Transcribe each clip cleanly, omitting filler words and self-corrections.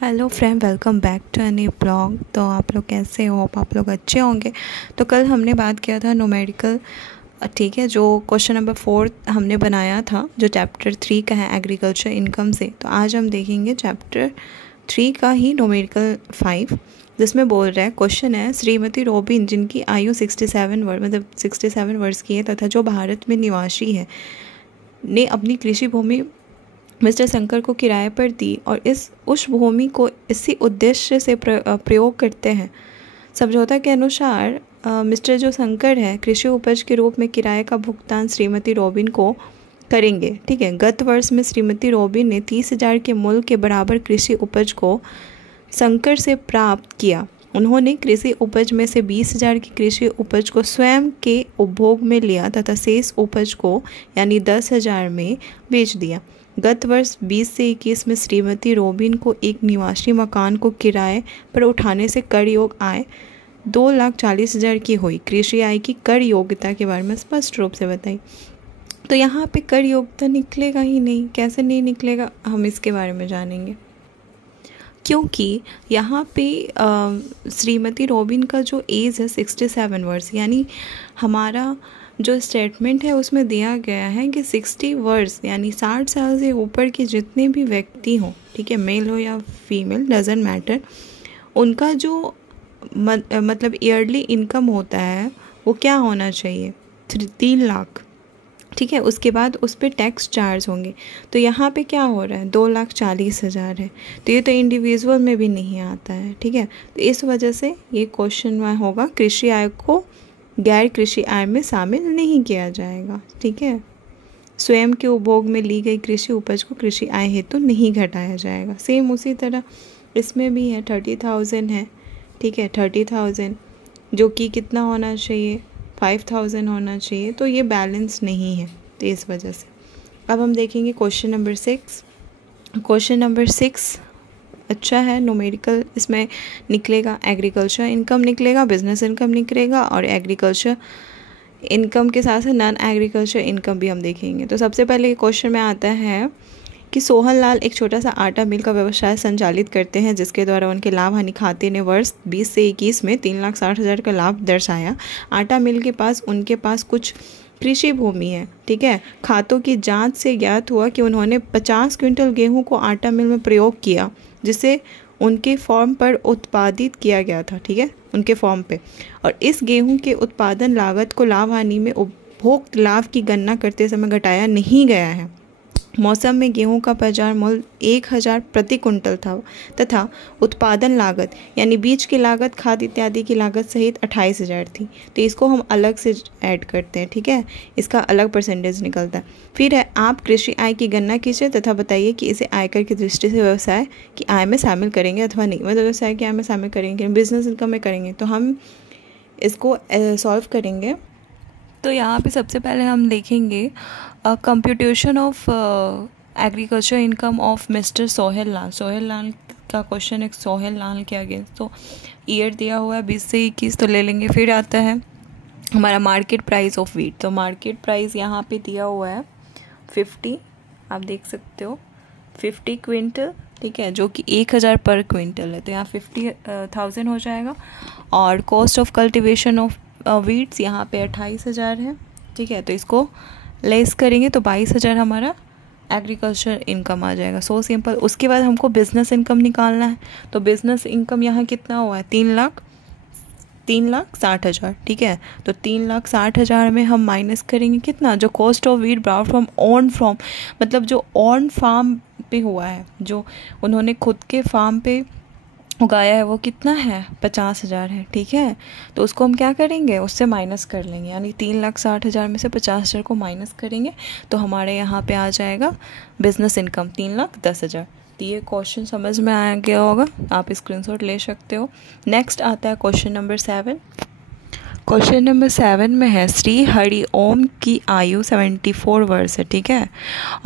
Hello friend, welcome back to any blog. तो आप लोग कैसे हो? आप लोग अच्छे होंगे। तो कल हमने बात किया था न्यूमेरिकल, ठीक है, जो क्वेश्चन नंबर 4 हमने बनाया था, जो चैप्टर 3 का है एग्रीकल्चर इनकम से। तो आज हम देखेंगे चैप्टर 3 का ही न्यूमेरिकल 5, जिसमें बोल रहा है, क्वेश्चन है, श्रीमती रॉबिन जिनकी आयु 67 वर्ष मतलब 67 वर्ष की है तथा जो भारत में निवासी है, ने अपनी कृषि भूमि मिस्टर शंकर को किराए पर दी और उस भूमि को इसी उद्देश्य से प्रयोग करते हैं। समझौता के अनुसार मिस्टर जो शंकर है, कृषि उपज के रूप में किराए का भुगतान श्रीमती रॉबिन को करेंगे। ठीक है, गत वर्ष में श्रीमती रॉबिन ने 30,000 के मूल्य के बराबर कृषि उपज को शंकर से प्राप्त किया। उन्होंने कृषि उपज में से 20,000 की कृषि उपज को स्वयं के उपभोग में लिया तथा शेष उपज को यानी 10,000 में बेच दिया। गत वर्ष 20 से 21 में श्रीमती रॉबिन को एक निवासी मकान को किराए पर उठाने से कर योग आय 2,40,000 की हुई। कृषि आय की कर योग्यता के बारे में स्पष्ट रूप से बताई। तो यहाँ पे कर योग्यता निकलेगा ही नहीं। कैसे नहीं निकलेगा, हम इसके बारे में जानेंगे। क्योंकि यहाँ पे श्रीमती रॉबिन का जो एज है 67 वर्ष, यानी हमारा जो स्टेटमेंट है उसमें दिया गया है कि 60 वर्ष यानी 60 साल से ऊपर के जितने भी व्यक्ति हों, ठीक है, मेल हो या फीमेल, डजेंट मैटर, उनका जो मतलब ईयरली इनकम होता है वो क्या होना चाहिए, 3 लाख। ठीक है, उसके बाद उस पर टैक्स चार्ज होंगे। तो यहाँ पे क्या हो रहा है, 2,40,000 है। तो ये तो इंडिविजुअल में भी नहीं आता है। ठीक है, तो इस वजह से ये क्वेश्चन में होगा, कृषि आय को गैर कृषि आय में शामिल नहीं किया जाएगा। ठीक है, स्वयं के उपभोग में ली गई कृषि उपज को कृषि आय हेतु नहीं घटाया जाएगा। सेम उसी तरह इसमें भी है, 30,000 है। ठीक है, 30,000 जो कि कितना होना चाहिए, 5,000 होना चाहिए। तो ये बैलेंस नहीं है, तो इस वजह से। अब हम देखेंगे क्वेश्चन नंबर 6। क्वेश्चन नंबर 6 अच्छा है, न्यूमेरिकल। इसमें निकलेगा एग्रीकल्चर इनकम निकलेगा, बिजनेस इनकम निकलेगा, और एग्रीकल्चर इनकम के साथ साथ नॉन एग्रीकल्चर इनकम भी हम देखेंगे। तो सबसे पहले क्वेश्चन में आता है कि सोहन लाल एक छोटा सा आटा मिल का व्यवसाय संचालित करते हैं, जिसके द्वारा उनके लाभ हानि खाते ने वर्ष 20 से 21 में 3,60,000 का लाभ दर्शाया। आटा मिल के पास उनके पास कुछ कृषि भूमि है। ठीक है, खातों की जांच से ज्ञात हुआ कि उन्होंने 50 क्विंटल गेहूं को आटा मिल में प्रयोग किया, जिसे उनके फॉर्म पर उत्पादित किया गया था। ठीक है, उनके फॉर्म पे। और इस गेहूं के उत्पादन लागत को लाभ हानि में उपभोक्त लाभ की गणना करते समय घटाया नहीं गया है। मौसम में गेहूं का बाजार मूल्य 1,000 प्रति कुंटल था तथा उत्पादन लागत यानी बीज की लागत, खाद इत्यादि की लागत सहित 28,000 थी। तो इसको हम अलग से ऐड करते हैं। ठीक है, इसका अलग परसेंटेज निकलता है। फिर है, आप कृषि आय की गणना कीजिए तथा बताइए कि इसे आयकर की दृष्टि से व्यवसाय की आय में शामिल करेंगे अथवा नहीं। मतलब व्यवसाय की आय में शामिल करेंगे, बिजनेस इनकम में करेंगे। तो हम इसको सॉल्व करेंगे। तो यहाँ पे सबसे पहले हम देखेंगे computation of agriculture income of mister Sohail Lal. Sohail Lal का क्वेश्चन है, सोहेल लाल के अगेंस्ट। तो ईयर दिया हुआ है 20 से 21, तो ले लेंगे। फिर आता है हमारा मार्केट प्राइस ऑफ वीट। तो मार्केट प्राइस यहाँ पे दिया हुआ है 50, आप देख सकते हो, 50 क्विंटल। ठीक है, जो कि 1,000 पर क्विंटल है। तो यहाँ 50,000 हो जाएगा। और cost of cultivation of weeds यहाँ पे 28,000 है। ठीक है, तो इसको लेस करेंगे तो 22,000 हमारा एग्रीकल्चर इनकम आ जाएगा। So simple. उसके बाद हमको बिजनेस इनकम निकालना है। तो बिजनेस इनकम यहाँ कितना हुआ है, 3,60,000। ठीक है, तो 3,60,000 में हम माइनस करेंगे कितना, जो cost of wheat brought from on farm, मतलब जो ऑन फार्म पे हुआ है, जो उन्होंने खुद के फार्म पे उगाया है, वो कितना है, 50,000 है। ठीक है, तो उसको हम क्या करेंगे, उससे माइनस कर लेंगे, यानी 3,60,000 में से 50,000 को माइनस करेंगे तो हमारे यहाँ पे आ जाएगा बिजनेस इनकम 3,10,000। तो ये क्वेश्चन समझ में आ गया होगा, आप स्क्रीनशॉट ले सकते हो। नेक्स्ट आता है क्वेश्चन नंबर 7। क्वेश्चन नंबर 7 में है, श्री हरि ओम की आयु 74 वर्ष है। ठीक है,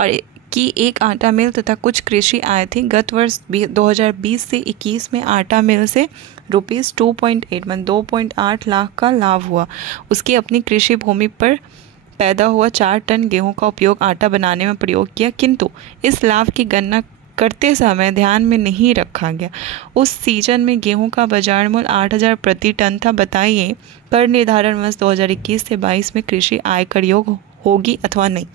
और की एक आटा मिल तथा कुछ कृषि आय थी। गत वर्ष 2020 से 21 में आटा मिल से ₹2.8 लाख का लाभ हुआ। उसकी अपनी कृषि भूमि पर पैदा हुआ 4 टन गेहूं का उपयोग आटा बनाने में प्रयोग किया, किंतु इस लाभ की गणना करते समय ध्यान में नहीं रखा गया। उस सीजन में गेहूं का बाजार मूल्य 8,000 प्रति टन था। बताइए कर निर्धारण वर्ष 2021 से 22 में कृषि आयकर योग्य होगी अथवा नहीं।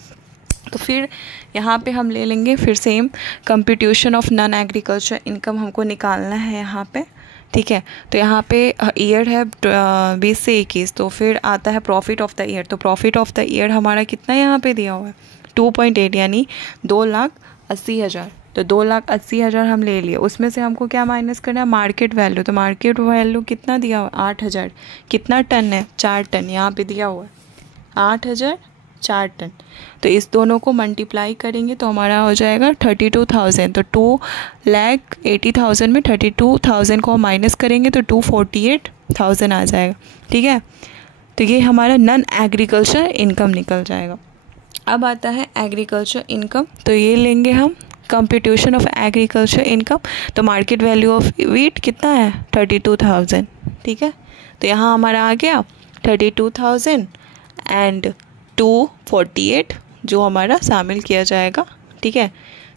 तो फिर यहाँ पे हम ले लेंगे फिर same computation of non agriculture income हमको निकालना है यहाँ पे, ठीक है। तो यहाँ पे ईयर है 20 से 21, तो फिर आता है प्रॉफिट ऑफ द ईयर। तो प्रॉफिट ऑफ द ईयर हमारा कितना यहाँ पे दिया हुआ है 2.8 यानी 2,80,000। तो 2,80,000 हम ले लिए, उसमें से हमको क्या माइनस करना है मार्केट वैल्यू। तो मार्केट वैल्यू कितना दिया हुआ है 8,000। कितना टन है 4 टन यहाँ पे दिया हुआ है 8,000 4 टन। तो इस दोनों को मल्टीप्लाई करेंगे तो हमारा हो जाएगा 32,000। तो 2,80,000 में 32,000 को माइनस करेंगे तो 248,000 आ जाएगा, ठीक है। तो ये हमारा नॉन एग्रीकल्चर इनकम निकल जाएगा। अब आता है एग्रीकल्चर इनकम, तो ये लेंगे हम कंप्यूटेशन ऑफ एग्रीकल्चर इनकम। तो मार्केट वैल्यू ऑफ वीट कितना है 32,000, ठीक है। तो यहाँ हमारा आ गया 32,000 एंड 248 जो हमारा शामिल किया जाएगा, ठीक है।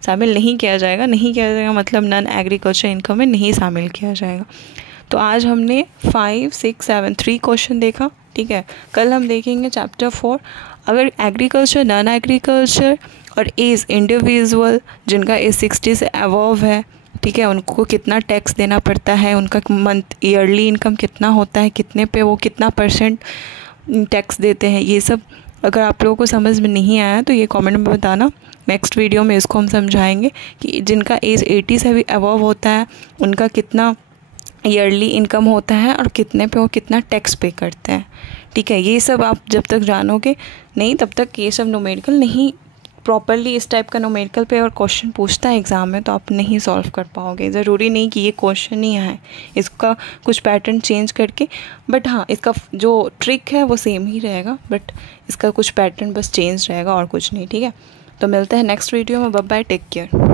शामिल नहीं किया जाएगा, नहीं किया जाएगा मतलब नॉन एग्रीकल्चर इनकम में नहीं शामिल किया जाएगा। तो आज हमने 5, 6, 7 3 क्वेश्चन देखा, ठीक है। कल हम देखेंगे चैप्टर 4। अगर एग्रीकल्चर नॉन एग्रीकल्चर और एज इंडिविजुअल जिनका एज 60 से अबव है, ठीक है, उनको कितना टैक्स देना पड़ता है, उनका मंथ ईयरली इनकम कितना होता है, कितने पे वो कितना % टैक्स देते हैं, ये सब अगर आप लोगों को समझ में नहीं आया तो ये कमेंट में बताना। नेक्स्ट वीडियो में इसको हम समझाएंगे कि जिनका एज 80 से भी अबव होता है उनका कितना ईयरली इनकम होता है और कितने पे वो कितना टैक्स पे करते हैं, ठीक है। ये सब आप जब तक जानोगे नहीं तब तक ये सब न्यूमेरिकल नहीं प्रॉपरली, इस टाइप का न्यूमेरिकल पे और क्वेश्चन पूछता है एग्ज़ाम में तो आप नहीं सॉल्व कर पाओगे। ज़रूरी नहीं कि ये क्वेश्चन ही आए, इसका कुछ पैटर्न चेंज करके, बट हाँ इसका जो ट्रिक है वो सेम ही रहेगा, बट इसका कुछ पैटर्न बस चेंज रहेगा और कुछ नहीं, ठीक है। तो मिलते हैं नेक्स्ट वीडियो में। Bye bye, take care.